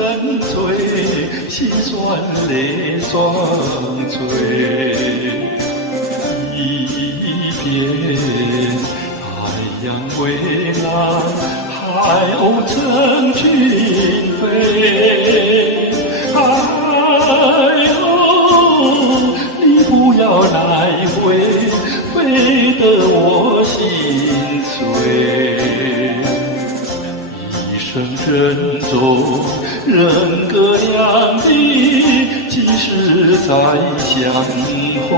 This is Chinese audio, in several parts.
沉醉，心酸泪双垂。一片太阳蔚蓝，海鸥成群飞。哎呦，你不要来回，飞得我心碎。一生珍重，人隔两地，几时再相会？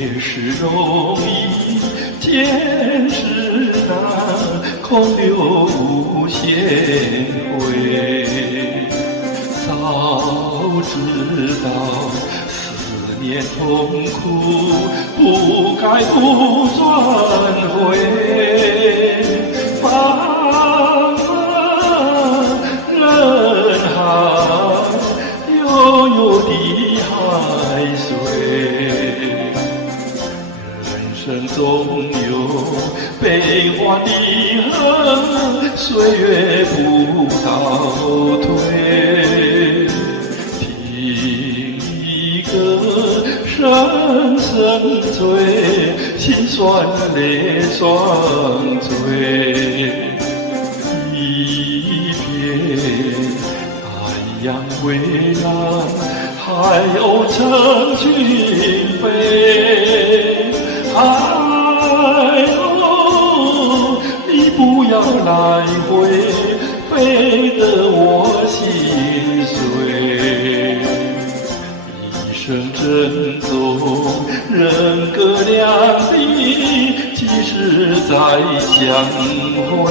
别时容易，见时难，空留无限回。早知道思念痛苦，不该不转回。茫茫人海，悠悠的海水。人生总有悲欢离合，岁月不倒退。听一个声声醉，心酸泪双垂。一片太阳蔚蓝，海鸥成群飞。哎呦，你不要来回，飞得我心碎。一生珍重，人隔两地，几时再相会？